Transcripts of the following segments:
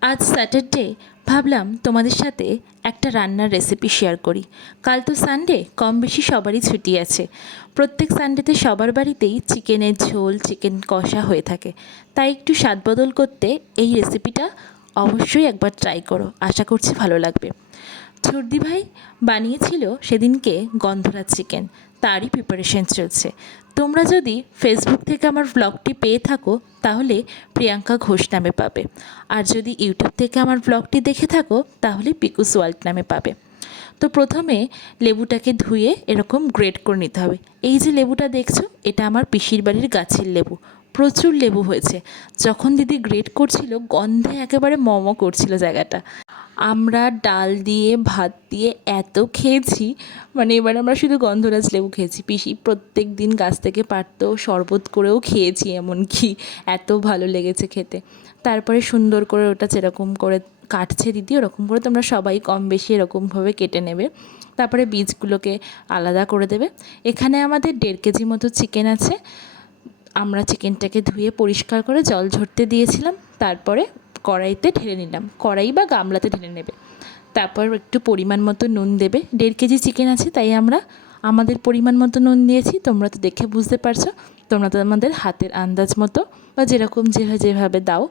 আজ স্যাটারডে, ভাবলাম তোমাদের সাথে একটা রান্নার রেসিপি শেয়ার করি। কাল তো সানডে কম বেশি সবারই ছুটি আছে। প্রত্যেক সানডেতে সবার বাড়িতেই চিকেনের ঝোল, চিকেন কষা হয়ে থাকে। তাই একটু স্বাদ বদল করতে এই রেসিপিটা অবশ্যই একবার ট্রাই করো। আশা করছি ভালো লাগবে। ছর্দি ভাই বানিয়েছিল সেদিনকে গন্ধরাজ চিকেন। তারই প্রিপারেশন চলছে। তোমরা যদি ফেসবুক থেকে আমার ব্লগটি পেয়ে থাকো, তাহলে প্রিয়াঙ্কা ঘোষ নামে পাবে। আর যদি ইউটিউব থেকে আমার ব্লগটি দেখে থাকো, তাহলে পিকুস ওয়ার্ল্ড নামে পাবে। তো প্রথমে লেবুটাকে ধুয়ে এরকম গ্রেড করে নিতে হবে। এই যে লেবুটা দেখছ, এটা আমার পিসির বাড়ির গাছের লেবু। প্রচুর লেবু হয়েছে। যখন দিদি গ্রেট করছিল, গন্ধে একেবারে মম করছিল জায়গাটা। আমরা ডাল দিয়ে, ভাত দিয়ে এত খেয়েছি মানে এবার আমরা শুধু গন্ধরাজ লেবু খেয়েছি। পিসি প্রত্যেক দিন গাছ থেকে পারতো শরবত করেও খেয়েছি এমনকি, এত ভালো লেগেছে খেতে। তারপরে সুন্দর করে ওটা যেরকম করে কাটছে দিদি, ওরকম করে তোমরা সবাই কম বেশি এরকমভাবে কেটে নেবে। তারপরে বীজগুলোকে আলাদা করে দেবে। এখানে আমাদের দেড় কেজি মতো চিকেন আছে। আমরা চিকেনটাকে ধুয়ে পরিষ্কার করে জল ঝরতে দিয়েছিলাম, তারপরে কড়াইতে ঢেলে নিলাম। কড়াই বা গামলাতে ঢেলে নেবে। তারপর একটু পরিমাণ মতো নুন দেবে। দেড় কেজি চিকেন আছে, তাই আমরা আমাদের পরিমাণ মতো নুন দিয়েছি। তোমরা তো দেখে বুঝতে পারছ, তোমরা তো আমাদের হাতের আন্দাজ মতো বা যেরকম যে যেভাবে দাও,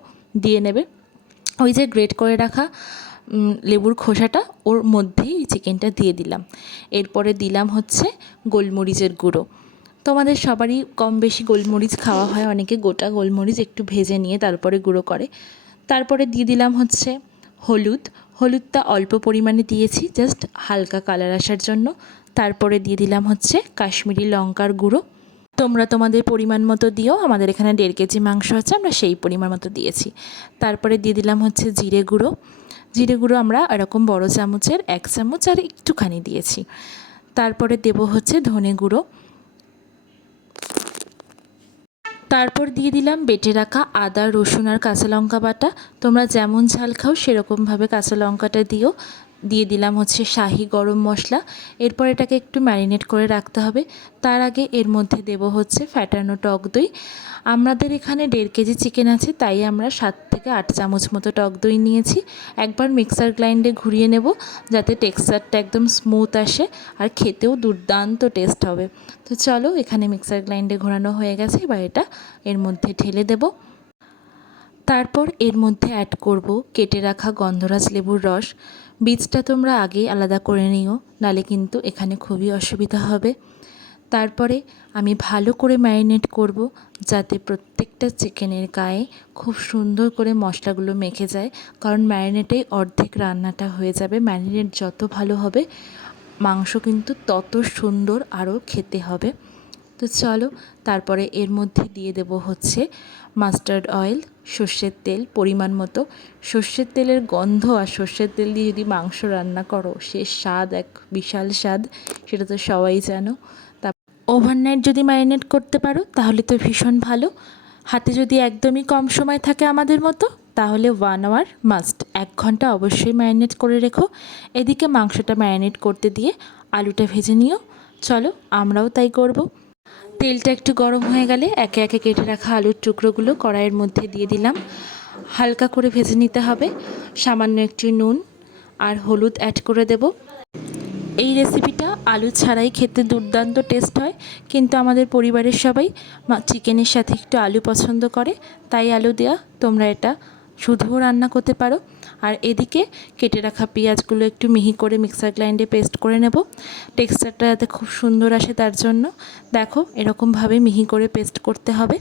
দিয়ে নেবে। ওই যে গ্রেট করে রাখা লেবুর খোসাটা, ওর মধ্যেই চিকেনটা দিয়ে দিলাম। এরপরে দিলাম হচ্ছে গোলমরিচের গুঁড়ো। তোমাদের সবারই কম বেশি গোলমরিচ খাওয়া হয়। অনেকে গোটা গোলমরিচ একটু ভেজে নিয়ে তারপরে গুঁড়ো করে। তারপরে দিয়ে দিলাম হচ্ছে হলুদ। হলুদটা অল্প পরিমাণে দিয়েছি জাস্ট হালকা কালার আসার জন্য। তারপরে দিয়ে দিলাম হচ্ছে কাশ্মীরি লঙ্কার গুঁড়ো। তোমরা তোমাদের পরিমাণ মতো দিও, আমাদের এখানে দেড় কেজি মাংস আছে, আমরা সেই পরিমাণ মতো দিয়েছি। তারপরে দিয়ে দিলাম হচ্ছে জিরে গুঁড়ো। জিরে গুঁড়ো আমরা এরকম বড় চামচের এক চামচ আর একটুখানি দিয়েছি। তারপরে দেব হচ্ছে ধনে গুঁড়ো। তারপর দিয়ে দিলাম বেটে রাখা আদা, রসুন আর কাঁচা লঙ্কা বাটা। তোমরা যেমন ঝাল খাও, সেরকমভাবে কাঁচা লঙ্কাটা দিও। দিয়ে দিলাম হচ্ছে শাহি গরম মশলা। এরপর এটাকে একটু ম্যারিনেট করে রাখতে হবে। তার আগে এর মধ্যে দেব হচ্ছে ফ্যাটানো টক দই। আমাদের এখানে দেড় কেজি চিকেন আছে, তাই আমরা সাত থেকে আট চামচ মতো টক দই নিয়েছি। একবার মিক্সার গ্রাইন্ডে ঘুরিয়ে নেব, যাতে টেক্সচারটা একদম স্মুথ আসে আর খেতেও দুর্দান্ত টেস্ট হবে। তো চলো, এখানে মিক্সার গ্রাইন্ডে ঘোরানো হয়ে গেছে, এবার এটা এর মধ্যে ঢেলে দেবো। তারপর এর মধ্যে অ্যাড করব কেটে রাখা গন্ধরাজ লেবুর রস। বীজটা তোমরা আগেই আলাদা করে নিও, নালে কিন্তু এখানে খুবই অসুবিধা হবে। তারপরে আমি ভালো করে ম্যারিনেট করব যাতে প্রত্যেকটা চিকেনের গায়ে খুব সুন্দর করে মশলাগুলো মেখে যায়, কারণ ম্যারিনেটেই অর্ধেক রান্নাটা হয়ে যাবে। ম্যারিনেট যত ভালো হবে, মাংস কিন্তু তত সুন্দর আরও খেতে হবে। তো চলো, তারপরে এর মধ্যে দিয়ে দেব হচ্ছে মাস্টার্ড অয়েল, সর্ষের তেল, পরিমাণ মতো। সর্ষের তেলের গন্ধ আর সর্ষের তেল দিয়ে যদি মাংস রান্না করো, সে স্বাদ এক বিশাল স্বাদ, সেটা তো সবাই জানো। তা ওভারনাইট যদি ম্যারিনেট করতে পারো, তাহলে তো ভীষণ ভালো। হাতে যদি একদমই কম সময় থাকে আমাদের মতো, তাহলে ওয়ান আওয়ার মাস্ট এক ঘণ্টা অবশ্যই ম্যারিনেট করে রেখো। এদিকে মাংসটা ম্যারিনেট করতে দিয়ে আলুটা ভেজে নিও। চলো, আমরাও তাই করব। তেলটা একটু গরম হয়ে গেলে একে একে কেটে রাখা আলুর টুকরোগুলো কড়াইয়ের মধ্যে দিয়ে দিলাম। হালকা করে ভেজে নিতে হবে। সামান্য একটু নুন আর হলুদ অ্যাড করে দেব। এই রেসিপিটা আলু ছাড়াই খেতে দুর্দান্ত টেস্ট হয়। কিন্তু আমাদের পরিবারের সবাই চিকেনের সাথে একটু আলু পছন্দ করে। তাই আলু দেওয়া তোমরা এটা শুধুও রান্না করতে পারো। আর এদিকে কেটে রাখা পেঁয়াজগুলো একটু মিহি করে মিক্সার গ্রাইন্ডে পেস্ট করে নেব। টেক্সচারটা যাতে খুব সুন্দর আসে তার জন্য। দেখো, এরকমভাবে মিহি করে পেস্ট করতে হবে।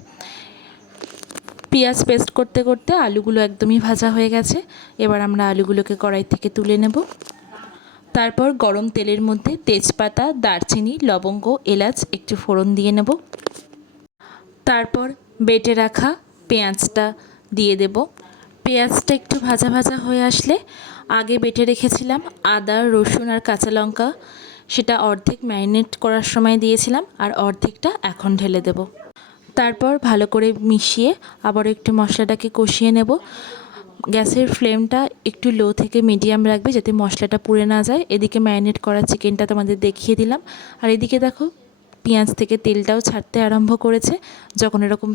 পেঁয়াজ পেস্ট করতে করতে আলুগুলো একদমই ভাজা হয়ে গেছে। এবার আমরা আলুগুলোকে কড়াই থেকে তুলে নেব। তারপর গরম তেলের মধ্যে তেজপাতা, দারচিনি, লবঙ্গ, এলাচ একটু ফোড়ন দিয়ে নেব। তারপর বেটে রাখা পেঁয়াজটা দিয়ে দেব। পেঁয়াজটা একটু ভাজা ভাজা হয়ে আসলে আগে বেটে রেখেছিলাম আদা, রসুন আর কাঁচা লঙ্কা। সেটা অর্ধেক ম্যারিনেট করার সময় দিয়েছিলাম আর অর্ধেকটা এখন ঢেলে দেব। তারপর ভালো করে মিশিয়ে আবার একটু মশলাটাকে কষিয়ে নেব। গ্যাসের ফ্লেমটা একটু লো থেকে মিডিয়াম রাখবে যাতে মশলাটা পুড়ে না যায়। এদিকে ম্যারিনেট করা চিকেনটা তোমাদের দেখিয়ে দিলাম। আর এদিকে দেখো, পেঁয়াজ থেকে তেলটাও ছাড়তে আরম্ভ করেছে। যখন এরকম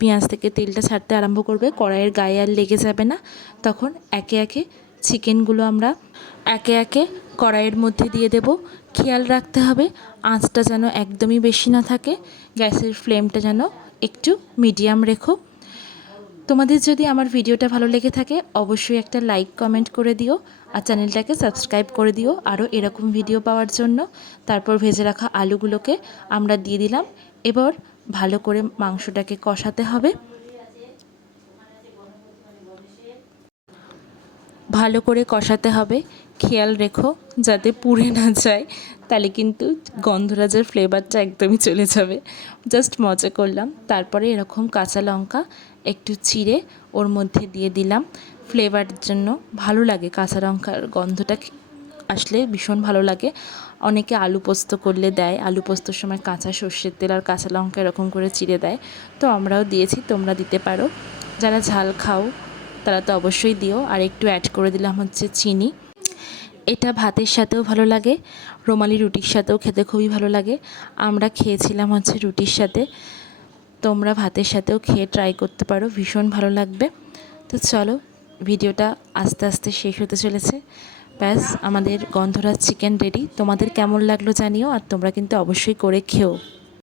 পেঁয়াজ থেকে তেলটা ছাড়তে আরম্ভ করবে, কড়াইয়ের গায়ে আর লেগে যাবে না। তখন একে একে চিকেনগুলো আমরা একে একে কড়াইয়ের মধ্যে দিয়ে দেব। খেয়াল রাখতে হবে, আঁচটা যেন একদমই বেশি না থাকে, গ্যাসের ফ্লেমটা যেন একটু মিডিয়াম রেখো। তোমাদের যদি আমার ভিডিওটা ভালো লেগে থাকে, অবশ্যই একটা লাইক, কমেন্ট করে দিও আর চ্যানেলটাকে সাবস্ক্রাইব করে দিও আরও এরকম ভিডিও পাওয়ার জন্য। তারপর ভেজে রাখা আলুগুলোকে আমরা দিয়ে দিলাম। এবার ভালো করে মাংসটাকে কষাতে হবে। ভালো করে কষাতে হবে। খেয়াল রেখো, যাতে পুড়ে না যায়, তাহলে কিন্তু গন্ধরাজের ফ্লেভারটা একদমই চলে যাবে। জাস্ট মজা করলাম। তারপরে এরকম কাঁচা লঙ্কা, একটু চিড়ে ওর মধ্যে দিয়ে দিলাম। ফ্লেভারের জন্য ভালো লাগে কাঁচা লঙ্কার গন্ধটা আসলে ভীষণ ভালো লাগে। অনেকে আলু পোস্ত করলে দেয়, আলু পোস্তর সময় কাঁচা সর্ষের তেল আর কাঁচা লঙ্কা এরকম করে চিড়ে দেয়। তো আমরাও দিয়েছি, তোমরা দিতে পারো। যারা ঝাল খাও, তারা তো অবশ্যই দিও। আর একটু অ্যাড করে দিলাম হচ্ছে চিনি। এটা ভাতের সাথেও ভালো লাগে, রোমালি রুটির সাথেও খেতে খুবই ভালো লাগে। আমরা খেয়েছিলাম হচ্ছে রুটির সাথে। তোমরা ভাতের সাথেও খেয়ে ট্রাই করতে পারো, ভীষণ ভালো লাগবে। তো চলো, ভিডিওটা আস্তে আস্তে শেষ হতে চলেছে। ব্যাস, আমাদের গন্ধরাজ চিকেন রেডি তোমাদের কেমন লাগল জানিও, আর তোমরা কিন্তু অবশ্যই করে খেও।